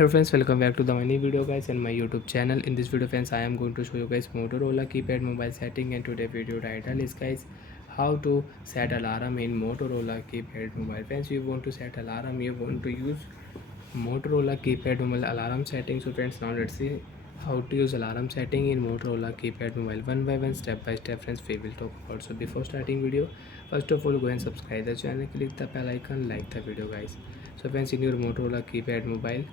Hello friends, welcome back to the my new video guys and my YouTube channel. In this video friends, I am going to show you guys Motorola keypad mobile setting, and today video title is guys how to set alarm in Motorola keypad mobile. Friends, you want to set alarm, you want to use Motorola keypad mobile alarm setting. So friends, now let's see how to use alarm setting in Motorola keypad mobile one by one, step by step. Friends, we will talk about. So before starting video, first of all go and subscribe the channel, click the bell icon, like the video guys. So friends, in your Motorola keypad mobile,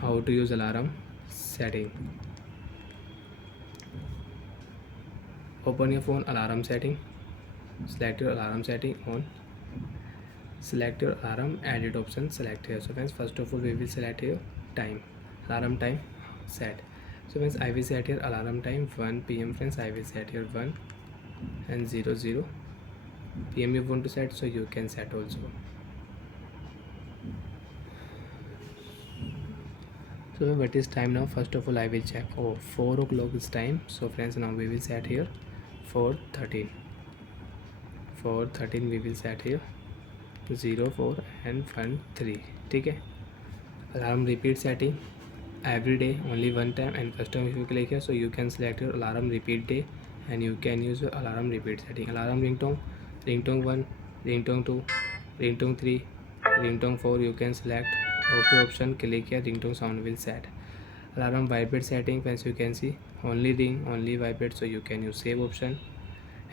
how to use alarm setting. Open your phone, alarm setting, select your alarm setting on, select your alarm, edit option, select here. So friends, first of all we will select here time, alarm time set. So friends, I will set here alarm time 1 p.m. friends, I will set here 1 and 00 p.m. you want to set, so you can set also. So what is time now? First of all I will check. 4 o'clock is time. So friends, now we will set here 4:13. 4:13 we will set here 04 and 13. ठीक है. Alarm repeat setting every day only one time, and custom if you click here, so you can select your alarm repeat day and you can use your alarm repeat setting. Alarm ringtone, ringtone 1, ringtone 2, ringtone 3, ringtone 4, you can select OK option, click here, ringtone sound will set. Alarm vibrate setting, friends, you can see only ring, only vibrate, so you can use save option.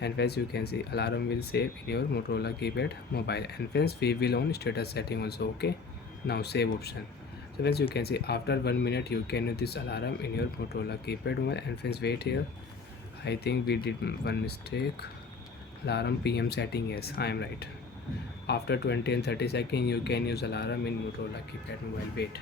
And friends, you can see alarm will save in your Motorola keypad mobile. And friends, we will on status setting also. Okay, now save option. So friends, you can see after 1 minute you can use this alarm in your Motorola keypad mobile. And friends, wait here, I think we did one mistake. Alarm PM setting, yes, I am right. After 20 and 30 seconds you can use alarm in Motorola keypad mobile. Wait.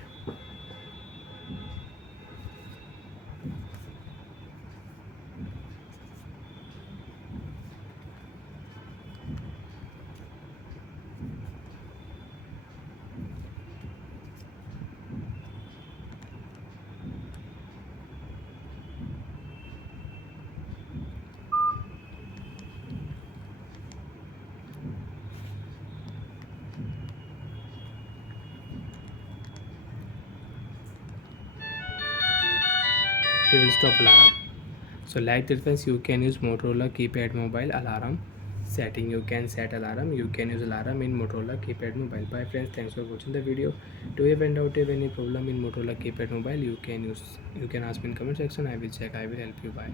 We will stop alarm. So like that friends, you can use Motorola keypad mobile alarm setting. You can set alarm, you can use alarm in Motorola keypad mobile. Bye friends, thanks for watching the video. Do you have any problem in Motorola keypad mobile, you can ask me in comment section, I will check, I will help you. Bye.